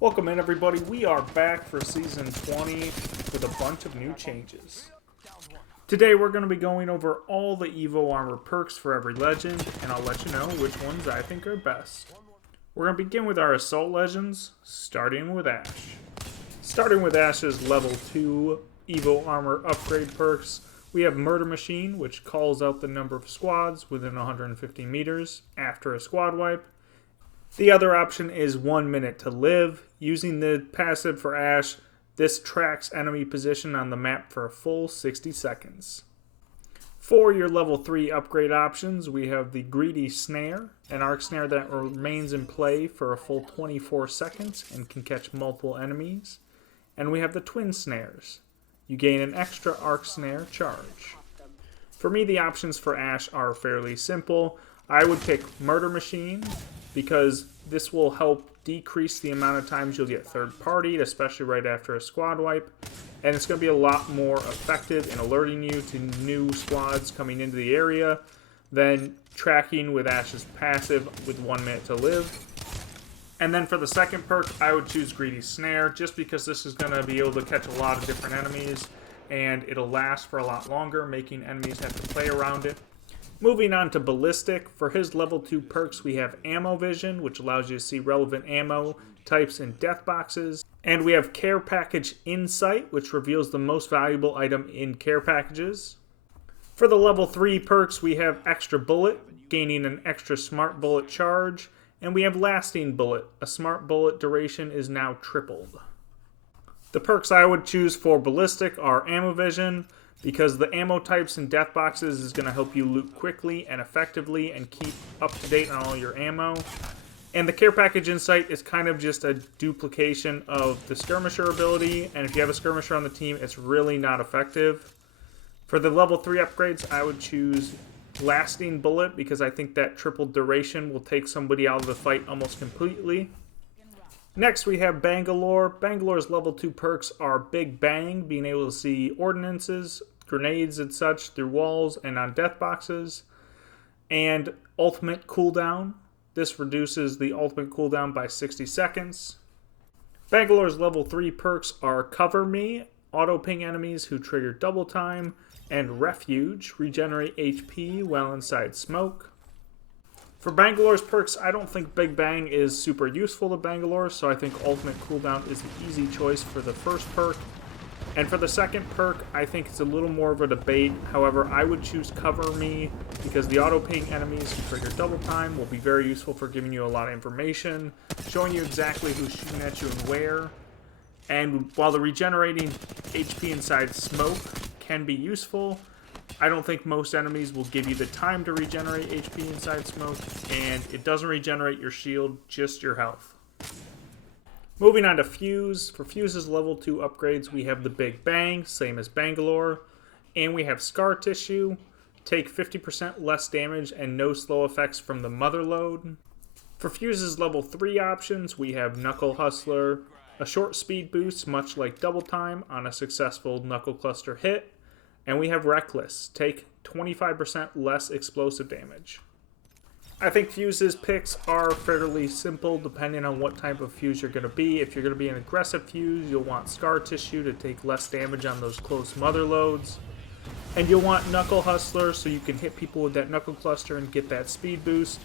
Welcome in, everybody. We are back for Season 20 with a bunch of new changes. Today we're going to be going over all the Evo armor perks for every legend, and I'll let you know which ones I think are best. We're going to begin with our Assault Legends, starting with Ash. Starting with Ash's level 2 Evo armor upgrade perks, we have Murder Machine, which calls out the number of squads within 150 meters after a squad wipe. The other option is 1 minute to live. Using the passive for Ash, this tracks enemy position on the map for a full 60 seconds. For your level 3 upgrade options, we have the Greedy Snare, an arc snare that remains in play for a full 24 seconds and can catch multiple enemies. And we have the Twin Snares. You gain an extra arc snare charge. For me, the options for Ash are fairly simple. I would pick Murder Machine, because this will help decrease the amount of times you'll get third-partied, especially right after a squad wipe. And it's going to be a lot more effective in alerting you to new squads coming into the area than tracking with Ash's passive with 1 minute to live. And then for the second perk, I would choose Greedy Snare, just because this is going to be able to catch a lot of different enemies, and it'll last for a lot longer, making enemies have to play around it. Moving on to Ballistic, for his level 2 perks we have Ammo Vision, which allows you to see relevant ammo types in death boxes. And we have Care Package Insight, which reveals the most valuable item in care packages. For the level 3 perks we have Extra Bullet, gaining an extra Smart Bullet charge. And we have Lasting Bullet, a Smart Bullet duration is now tripled. The perks I would choose for Ballistic are Ammo Vision, because the ammo types in death boxes is going to help you loot quickly and effectively and keep up to date on all your ammo. And the Care Package Insight is kind of just a duplication of the Skirmisher ability, and if you have a Skirmisher on the team, it's really not effective. For the level 3 upgrades, I would choose Lasting Bullet, because I think that triple duration will take somebody out of the fight almost completely. Next we have Bangalore. Bangalore's level 2 perks are Big Bang, being able to see ordnances, grenades and such through walls and on death boxes. And Ultimate Cooldown. This reduces the ultimate cooldown by 60 seconds. Bangalore's level 3 perks are Cover Me, auto ping enemies who trigger double time, and Refuge, regenerate HP while inside smoke. For Bangalore's perks, I don't think Big Bang is super useful to Bangalore, so I think Ultimate Cooldown is the easy choice for the first perk. And for the second perk, I think it's a little more of a debate. However, I would choose Cover Me, because the auto-ping enemies who trigger double time will be very useful for giving you a lot of information, showing you exactly who's shooting at you and where. And while the regenerating HP inside smoke can be useful, I don't think most enemies will give you the time to regenerate HP inside smoke, and it doesn't regenerate your shield, just your health. Moving on to Fuse. For Fuse's level 2 upgrades, we have the Big Bang, same as Bangalore, and we have Scar Tissue, take 50% less damage and no slow effects from the Mother Load. For Fuse's level 3 options, we have Knuckle Hustler, a short speed boost much like double time on a successful Knuckle Cluster hit. And we have Reckless, take 25% less explosive damage. I think Fuse's picks are fairly simple depending on what type of Fuse you're going to be. If you're going to be an aggressive Fuse, you'll want Scar Tissue to take less damage on those close Mother Loads. And you'll want Knuckle Hustler so you can hit people with that Knuckle Cluster and get that speed boost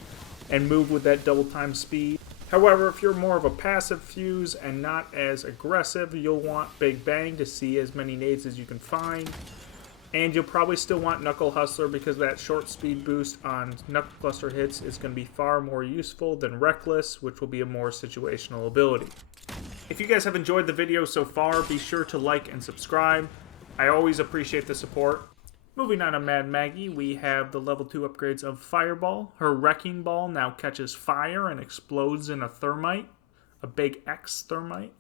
and move with that double time speed. However, if you're more of a passive Fuse and not as aggressive, you'll want Big Bang to see as many nades as you can find. And you'll probably still want Knuckle Hustler, because that short speed boost on Knuckle Cluster hits is going to be far more useful than Reckless, which will be a more situational ability. If you guys have enjoyed the video so far, be sure to like and subscribe. I always appreciate the support. Moving on to Mad Maggie, we have the level 2 upgrades of Fireball. Her Wrecking Ball now catches fire and explodes in a thermite, a big X thermite.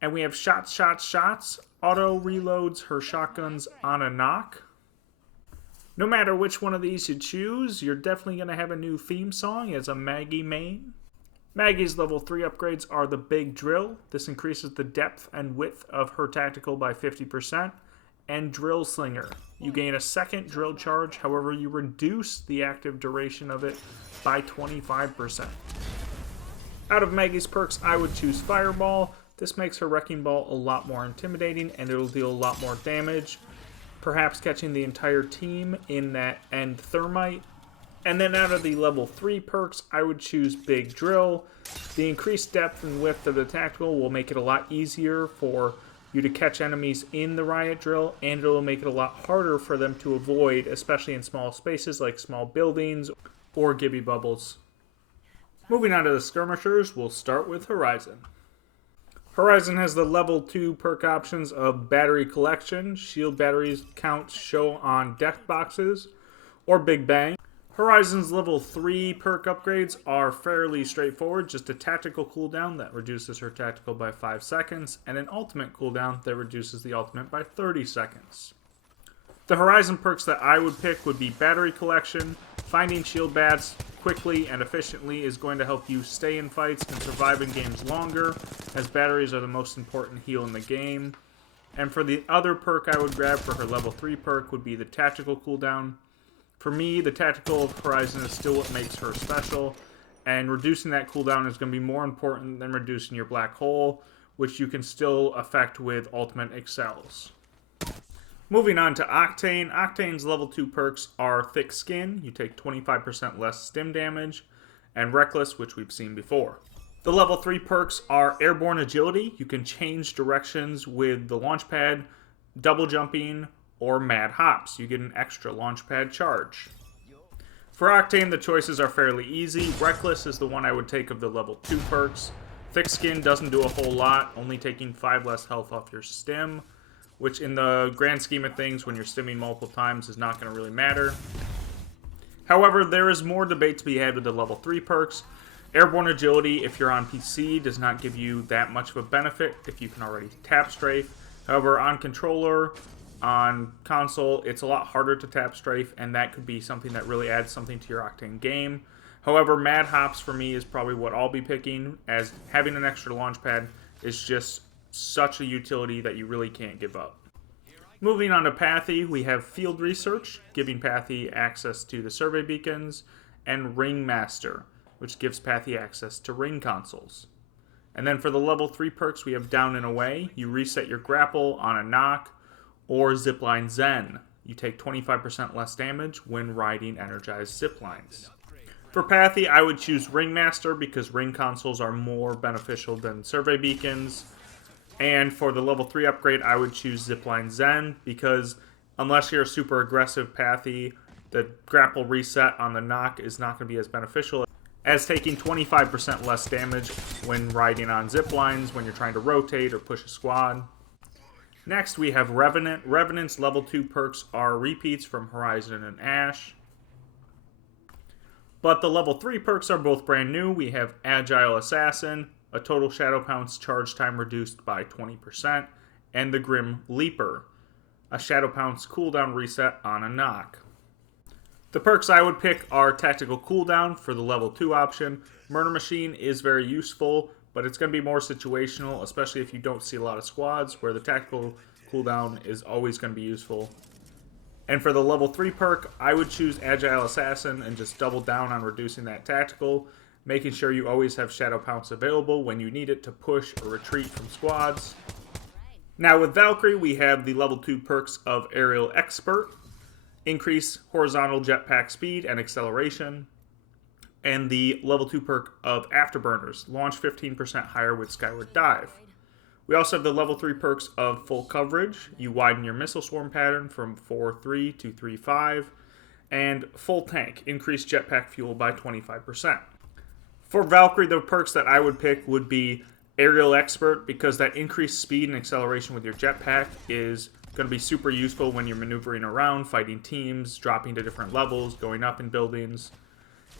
And we have Shots. Auto reloads her shotguns on a knock. No matter which one of these you choose, you're definitely going to have a new theme song as a Maggie main. Maggie's level 3 upgrades are the Big Drill. This increases the depth and width of her tactical by 50%. And Drill Slinger. You gain a second drill charge, however you reduce the active duration of it by 25%. Out of Maggie's perks, I would choose Fireball. This makes her Wrecking Ball a lot more intimidating, and it'll deal a lot more damage, perhaps catching the entire team in that end Thermite. And then out of the level 3 perks, I would choose Big Drill. The increased depth and width of the tactical will make it a lot easier for you to catch enemies in the Riot Drill, and it will make it a lot harder for them to avoid, especially in small spaces like small buildings or Gibby Bubbles. Moving on to the Skirmishers, we'll start with Horizon. Horizon has the level 2 perk options of Battery Collection, Shield Batteries counts show on deck boxes, or Big Bang. Horizon's level 3 perk upgrades are fairly straightforward, just a tactical cooldown that reduces her tactical by 5 seconds, and an ultimate cooldown that reduces the ultimate by 30 seconds. The Horizon perks that I would pick would be Battery Collection. Finding shield bats quickly and efficiently is going to help you stay in fights and survive in games longer, as batteries are the most important heal in the game. And for the other perk I would grab for her level 3 perk would be the Tactical cooldown. For me, the Tactical of Horizon is still what makes her special, and reducing that cooldown is going to be more important than reducing your black hole, which you can still affect with Ultimate Excels. Moving on to Octane. Octane's level 2 perks are Thick Skin, you take 25% less stim damage, and Reckless, which we've seen before. The level 3 perks are Airborne Agility, you can change directions with the launch pad, double jumping, or Mad Hops. You get an extra launch pad charge. For Octane, the choices are fairly easy. Reckless is the one I would take of the level 2 perks. Thick Skin doesn't do a whole lot, only taking 5 less health off your stim, which in the grand scheme of things, when you're stimming multiple times, is not going to really matter. However, there is more debate to be had with the level 3 perks. Airborne Agility, if you're on PC, does not give you that much of a benefit if you can already tap strafe. However, on controller, on console, it's a lot harder to tap strafe, and that could be something that really adds something to your Octane game. However, Mad Hops for me is probably what I'll be picking, as having an extra launch pad is just such a utility that you really can't give up. Moving on to Pathy, we have Field Research, giving Pathy access to the survey beacons, and Ringmaster, which gives Pathy access to ring consoles. And then for the level 3 perks, we have Down and Away. You reset your grapple on a knock, or Zipline Zen. You take 25% less damage when riding energized ziplines. For Pathy, I would choose Ringmaster because ring consoles are more beneficial than survey beacons. And for the level 3 upgrade, I would choose Zipline Zen because unless you're a super aggressive Pathy, the grapple reset on the knock is not going to be as beneficial as taking 25% less damage when riding on ziplines when you're trying to rotate or push a squad. Next, we have Revenant. Revenant's level 2 perks are repeats from Horizon and Ash. But the level 3 perks are both brand new. We have Agile Assassin, a total Shadow Pounce charge time reduced by 20%, and the Grim Leaper, a Shadow Pounce cooldown reset on a knock. The perks I would pick are Tactical Cooldown for the level 2 option. Murder Machine is very useful, but it's going to be more situational, especially if you don't see a lot of squads, where the Tactical cooldown is always going to be useful. And for the level 3 perk, I would choose Agile Assassin and just double down on reducing that Tactical, making sure you always have Shadow Pounce available when you need it to push or retreat from squads. Now with Valkyrie, we have the level 2 perks of Aerial Expert, increase horizontal jetpack speed and acceleration, and the level 2 perk of Afterburners, launch 15% higher with Skyward Dive. We also have the level 3 perks of Full Coverage. You widen your missile swarm pattern from 4.3 to 3.5, and Full Tank, increase jetpack fuel by 25%. For Valkyrie, the perks that I would pick would be Aerial Expert, because that increased speed and acceleration with your jetpack is going to be super useful when you're maneuvering around, fighting teams, dropping to different levels, going up in buildings.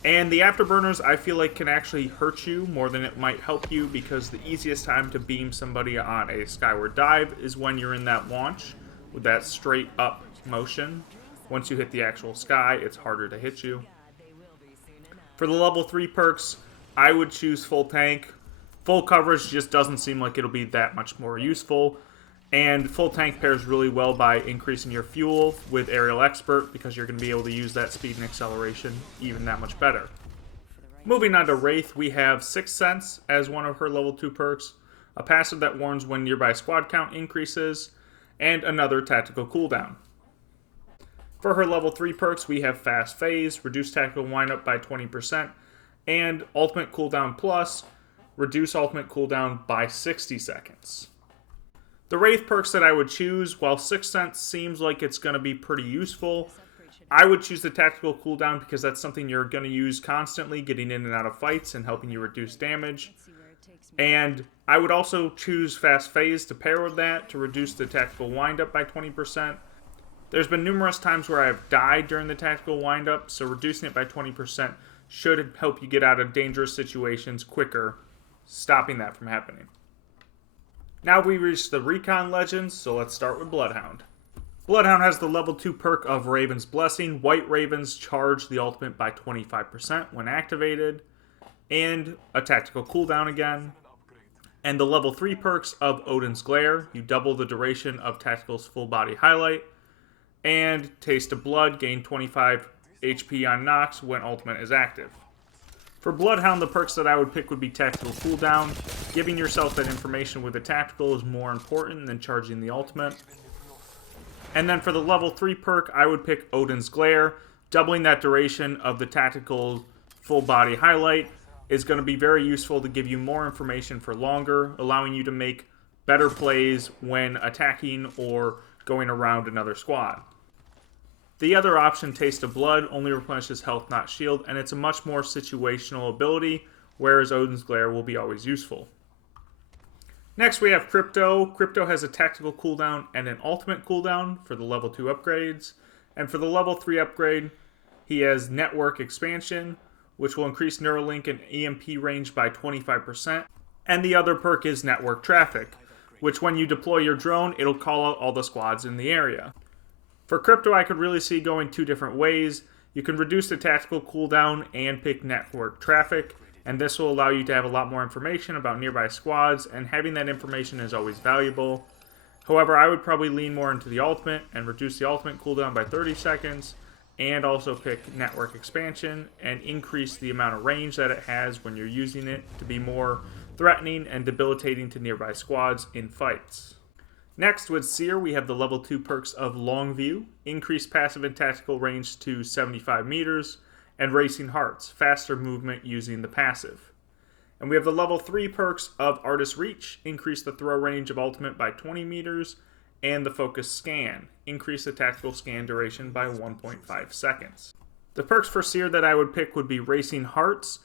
And the Afterburners, I feel like, can actually hurt you more than it might help you, because the easiest time to beam somebody on a Skyward Dive is when you're in that launch with that straight up motion. Once you hit the actual sky, it's harder to hit you. For the level 3 perks, I would choose Full Tank. Full Coverage just doesn't seem like it'll be that much more useful. And Full Tank pairs really well by increasing your fuel with Aerial Expert, because you're going to be able to use that speed and acceleration even that much better. Moving on to Wraith, we have Sixth Sense as one of her level 2 perks, a passive that warns when nearby squad count increases, and another tactical cooldown. For her level 3 perks, we have Fast Phase, reduce tactical windup by 20%, and Ultimate Cooldown Plus, reduce ultimate cooldown by 60 seconds. The Wraith perks that I would choose, while Sixth Sense seems like it's going to be pretty useful, I would choose the tactical cooldown because that's something you're going to use constantly, getting in and out of fights and helping you reduce damage. And I would also choose Fast Phase to pair with that to reduce the tactical windup by 20%. There's been numerous times where I've died during the tactical windup, so reducing it by 20% should help you get out of dangerous situations quicker, stopping that from happening. Now we reach the Recon Legends, so let's start with Bloodhound. Bloodhound has the level 2 perk of Raven's Blessing. White Ravens charge the ultimate by 25% when activated, and a tactical cooldown again. And the level 3 perks of Odin's Glare, you double the duration of Tactical's full body highlight, and Taste of Blood, gain 25 HP on knocks when ultimate is active. For Bloodhound, the perks that I would pick would be Tactical Cooldown. Giving yourself that information with a tactical is more important than charging the ultimate. And then for the level 3 perk, I would pick Odin's Glare. Doubling that duration of the tactical full body highlight is going to be very useful to give you more information for longer, allowing you to make better plays when attacking or going around another squad. The other option, Taste of Blood, only replenishes health, not shield, and it's a much more situational ability, whereas Odin's Glare will be always useful. Next we have Crypto. Crypto has a tactical cooldown and an ultimate cooldown for the level 2 upgrades. And for the level 3 upgrade, he has Network Expansion, which will increase Neuralink and EMP range by 25%. And the other perk is Network Traffic, which when you deploy your drone, it'll call out all the squads in the area. For Crypto, I could really see going 2 different ways. You can reduce the tactical cooldown and pick Network Traffic, and this will allow you to have a lot more information about nearby squads, and having that information is always valuable. However, I would probably lean more into the ultimate and reduce the ultimate cooldown by 30 seconds, and also pick Network Expansion and increase the amount of range that it has when you're using it to be more threatening and debilitating to nearby squads in fights. Next, with Seer, we have the level 2 perks of Long View, increased passive and tactical range to 75 meters, and Racing Hearts, faster movement using the passive. And we have the level 3 perks of Artist Reach, increase the throw range of ultimate by 20 meters, and the Focus Scan, increase the tactical scan duration by 1.5 seconds. The perks for Seer that I would pick would be Racing Hearts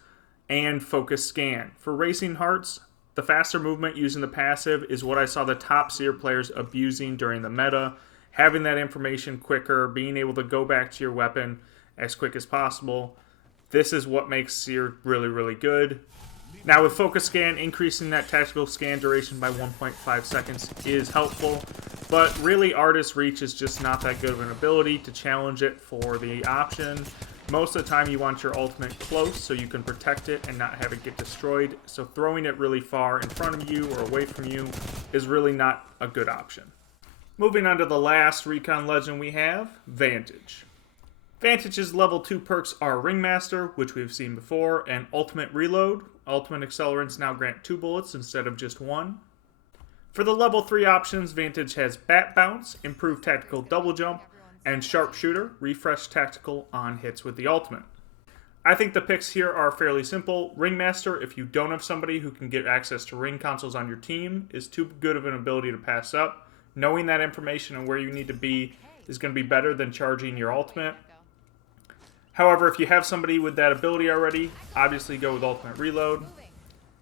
and Focus Scan. For Racing Hearts, the faster movement using the passive is what I saw the top Seer players abusing during the meta. Having that information quicker, being able to go back to your weapon as quick as possible. This is what makes Seer really, really good. Now with Focus Scan, increasing that tactical scan duration by 1.5 seconds is helpful, but really Artist Reach is just not that good of an ability to challenge it for the option. Most of the time you want your ultimate close so you can protect it and not have it get destroyed, so throwing it really far in front of you or away from you is really not a good option. Moving on to the last Recon Legend we have, Vantage. Vantage's level 2 perks are Ringmaster, which we've seen before, and Ultimate Reload. Ultimate accelerants now grant 2 bullets instead of just 1. For the level 3 options, Vantage has Bat Bounce, improved tactical double jump, and Sharpshooter, refresh tactical on hits with the ultimate. I think the picks here are fairly simple. Ringmaster, if you don't have somebody who can get access to ring consoles on your team, is too good of an ability to pass up. Knowing that information and where you need to be is going to be better than charging your ultimate. However, if you have somebody with that ability already, obviously go with Ultimate Reload.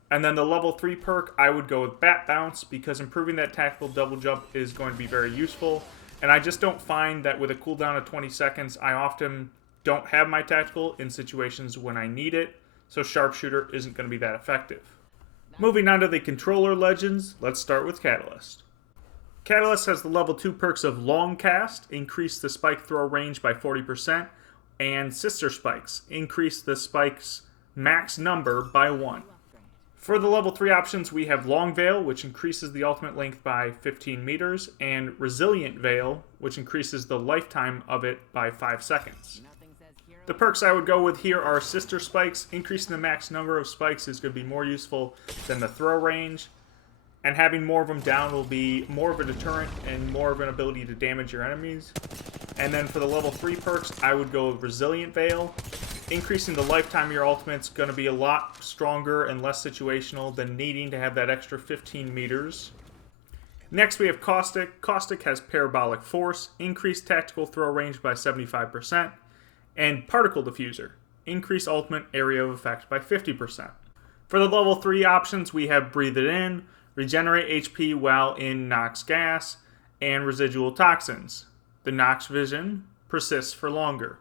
And then the level 3 perk, I would go with Bat Bounce, because improving that tactical double jump is going to be very useful. And I just don't find that with a cooldown of 20 seconds, I often don't have my tactical in situations when I need it, so Sharpshooter isn't going to be that effective. Moving on to the controller legends, let's start with Catalyst. Catalyst has the level 2 perks of Long Cast, increase the spike throw range by 40%, and Sister Spikes, increase the spike's max number by 1. For the level 3 options, we have Long Veil, which increases the ultimate length by 15 meters, and Resilient Veil, which increases the lifetime of it by 5 seconds. The perks I would go with here are Sister Spikes. Increasing the max number of spikes is going to be more useful than the throw range. And having more of them down will be more of a deterrent and more of an ability to damage your enemies. And then for the level 3 perks, I would go with Resilient Veil. Increasing the lifetime of your ultimate's going to be a lot stronger and less situational than needing to have that extra 15 meters. Next we have Caustic. Caustic has Parabolic Force, increased tactical throw range by 75%, and Particle Diffuser, increase ultimate area of effect by 50%. For the level 3 options, we have Breathe It In, Regenerate HP while in Nox Gas, and Residual Toxins. The Nox Vision persists for longer.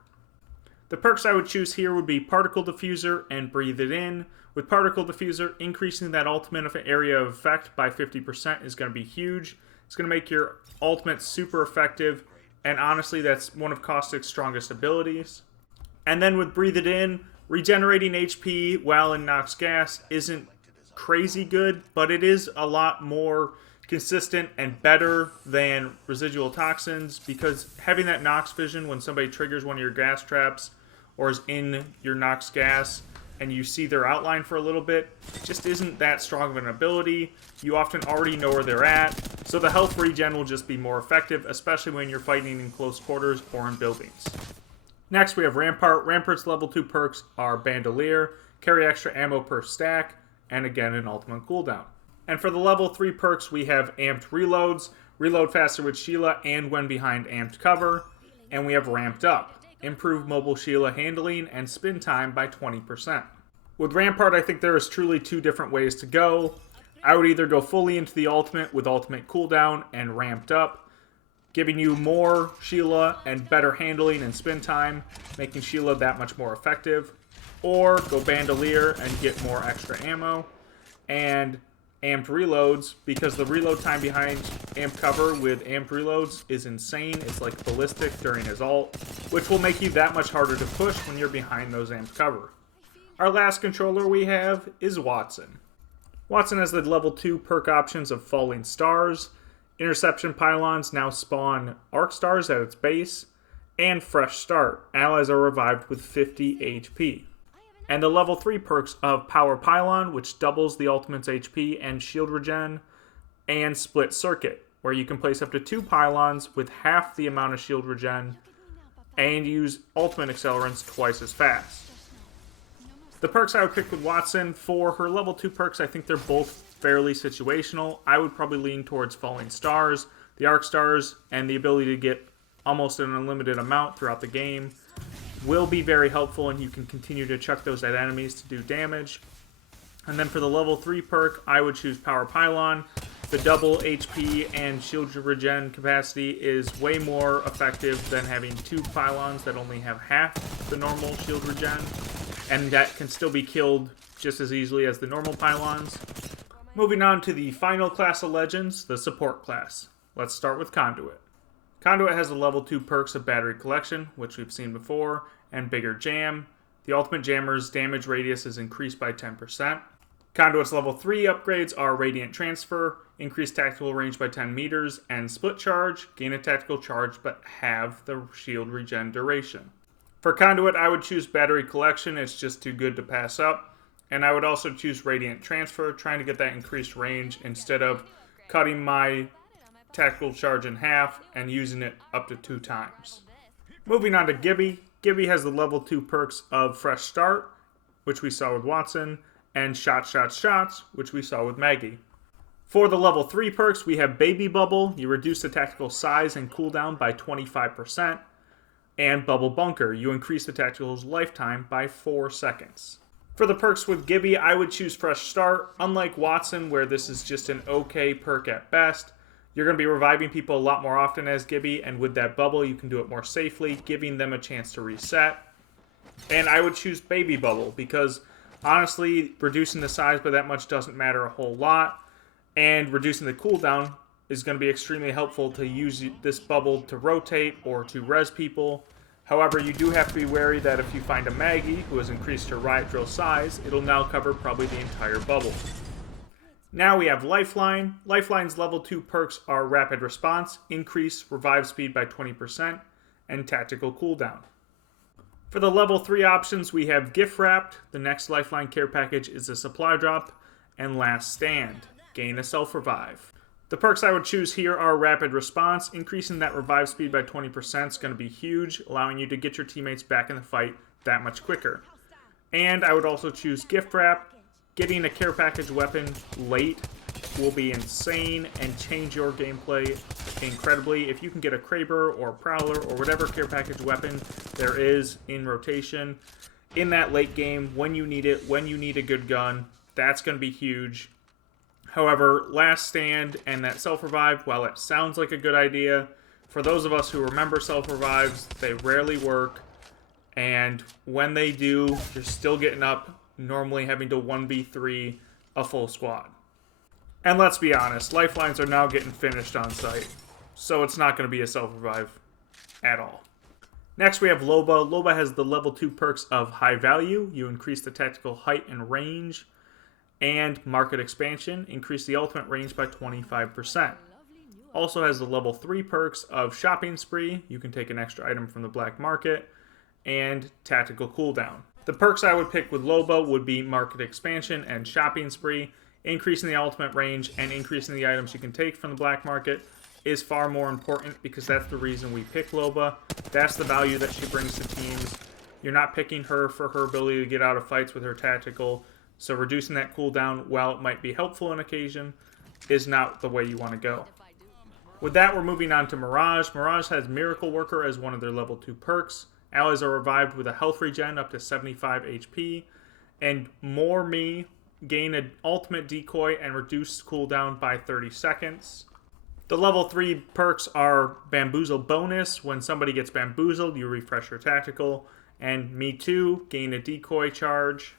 The perks I would choose here would be Particle Diffuser and Breathe It In. With Particle Diffuser, increasing that ultimate area of effect by 50% is going to be huge. It's going to make your ultimate super effective, and honestly, that's one of Caustic's strongest abilities. And then with Breathe It In, regenerating HP while in Nox Gas isn't crazy good, but it is a lot more consistent and better than Residual Toxins, because having that Nox Vision when somebody triggers one of your gas traps or is in your Nox Gas and you see their outline for a little bit just isn't that strong of an ability. You often already know where they're at, so the health regen will just be more effective, especially when you're fighting in close quarters or in buildings. Next we have Rampart. Rampart's level 2 perks are Bandolier, carry extra ammo per stack, and again an ultimate cooldown. And for the level 3 perks, we have Amped Reloads, reload faster with Sheila and when behind amped cover, and we have Ramped Up, improve mobile Sheila handling and spin time by 20%. With Rampart, I think there is truly 2 different ways to go. I would either go fully into the ultimate with ultimate cooldown and Ramped Up, giving you more Sheila and better handling and spin time, making Sheila that much more effective, or go Bandolier and get more extra ammo, and Amped Reloads, because the reload time behind Amped Cover with Amped Reloads is insane. It's like Ballistic during his ult, which will make you that much harder to push when you're behind those Amped Cover. Our last controller we have is Wattson. Wattson has the level 2 perk options of Falling Stars, Interception Pylons now spawn Arc Stars at its base, and Fresh Start. Allies are revived with 50 HP. And the level 3 perks of Power Pylon, which doubles the ultimate's HP and shield regen, and Split Circuit, where you can place up to 2 pylons with half the amount of shield regen and use ultimate accelerants twice as fast. The perks I would pick with Wattson, for her level 2 perks, I think they're both fairly situational. I would probably lean towards Falling Stars, the Arc Stars, and the ability to get almost an unlimited amount throughout the game will be very helpful, and you can continue to chuck those at enemies to do damage. And then for the level 3 perk, I would choose Power Pylon. The double HP and shield regen capacity is way more effective than having 2 pylons that only have half the normal shield regen, and that can still be killed just as easily as the normal pylons. Moving on to the final class of legends, the support class. Let's start with Conduit. Conduit has the level 2 perks of Battery Collection, which we've seen before, and Bigger Jam. The ultimate jammer's damage radius is increased by 10%. Conduit's level 3 upgrades are Radiant Transfer, increased tactical range by 10 meters, and Split Charge, gain a tactical charge but have the shield regen duration. For Conduit, I would choose Battery Collection, it's just too good to pass up. And I would also choose Radiant Transfer, trying to get that increased range instead of cutting my tactical charge in half and using it up to 2 times. Moving on to Gibby. Gibby has the level 2 perks of Fresh Start, which we saw with Wattson, and Shot, Shot, Shots, which we saw with Maggie. For the level 3 perks, we have Baby Bubble. You reduce the tactical size and cooldown by 25%. And Bubble Bunker. You increase the tactical's lifetime by 4 seconds. For the perks with Gibby, I would choose Fresh Start. Unlike Wattson, where this is just an okay perk at best, you're going to be reviving people a lot more often as Gibby, and with that bubble, you can do it more safely, giving them a chance to reset. And I would choose Baby Bubble, because honestly, reducing the size by that much doesn't matter a whole lot, and reducing the cooldown is going to be extremely helpful to use this bubble to rotate or to res people. However, you do have to be wary that if you find a Maggie who has increased her riot drill size, it'll now cover probably the entire bubble. Now we have Lifeline. Lifeline's level 2 perks are Rapid Response, increase revive speed by 20%, and Tactical Cooldown. For For the level 3 options, we have Gift Wrapped. The next Lifeline care package is a supply drop. And Last Stand. Gain a self-revive. The perks I would choose here are Rapid Response. Increasing that revive speed by 20% is going to be huge, allowing you to get your teammates back in the fight that much quicker. And I would also choose Gift Wrap. Getting a care package weapon late will be insane and change your gameplay incredibly. If you can get a Kraber or a Prowler or whatever care package weapon there is in rotation in that late game, when you need it, when you need a good gun, that's going to be huge. However, Last Stand and that self-revive, while it sounds like a good idea, for those of us who remember self-revives, they rarely work. And when they do, you're still getting up, normally having to 1v3 a full squad. And let's be honest, lifelines are now getting finished on site, so it's not going to be a self-revive at all. Next we have Loba. Loba has the level 2 perks of High Value. You increase the tactical height and range. And Market Expansion, increase the ultimate range by 25%. Also has the level 3 perks of Shopping Spree. You can take an extra item from the black market. And Tactical Cooldown. The perks I would pick with Loba would be Market Expansion and Shopping Spree. Increasing the ultimate range and increasing the items you can take from the black market is far more important because that's the reason we pick Loba. That's the value that she brings to teams. You're not picking her for her ability to get out of fights with her tactical. So reducing that cooldown, while it might be helpful on occasion, is not the way you want to go. With that, we're moving on to Mirage. Mirage has Miracle Worker as one of their level 2 perks. Allies are revived with a health regen up to 75 HP. And More Me gain an ultimate decoy and reduced cooldown by 30 seconds. The level 3 perks are Bamboozle Bonus. When somebody gets bamboozled, you refresh your tactical. And Me Too, gain a decoy charge.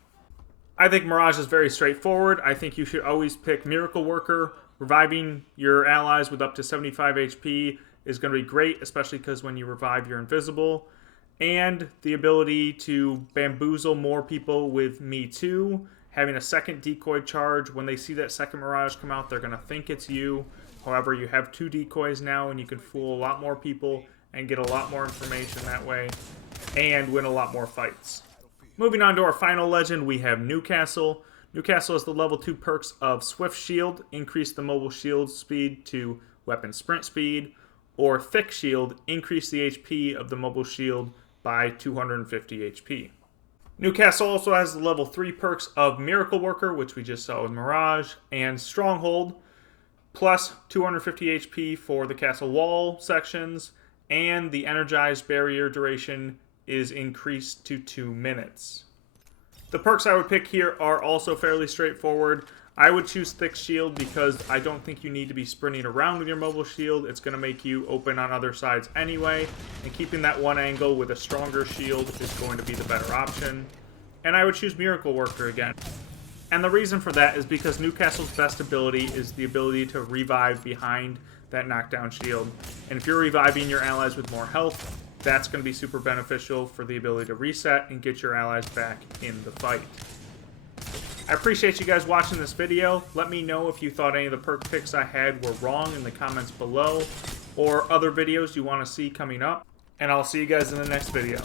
I think Mirage is very straightforward. I think you should always pick Miracle Worker. Reviving your allies with up to 75 HP is going to be great, especially because when you revive, you're invisible. And the ability to bamboozle more people with Me Too. Having a second decoy charge. When they see that second Mirage come out, they're going to think it's you. However, you have 2 decoys now, and you can fool a lot more people and get a lot more information that way. And win a lot more fights. Moving on to our final legend, we have Newcastle. Newcastle has the level 2 perks of Swift Shield, increase the mobile shield speed to weapon sprint speed, or Thick Shield, increase the HP of the mobile shield by 250 HP. Newcastle also has the level 3 perks of Miracle Worker, which we just saw with Mirage, and Stronghold, plus 250 HP for the castle wall sections, and the energized barrier duration is increased to 2 minutes. The perks I would pick here are also fairly straightforward. I would choose Thick Shield because I don't think you need to be sprinting around with your mobile shield. It's going to make you open on other sides anyway, and keeping that one angle with a stronger shield is going to be the better option. And I would choose Miracle Worker again. And the reason for that is because Newcastle's best ability is the ability to revive behind that knockdown shield. And if you're reviving your allies with more health, that's going to be super beneficial for the ability to reset and get your allies back in the fight. I appreciate you guys watching this video. Let me know if you thought any of the perk picks I had were wrong in the comments below, or other videos you want to see coming up. And I'll see you guys in the next video.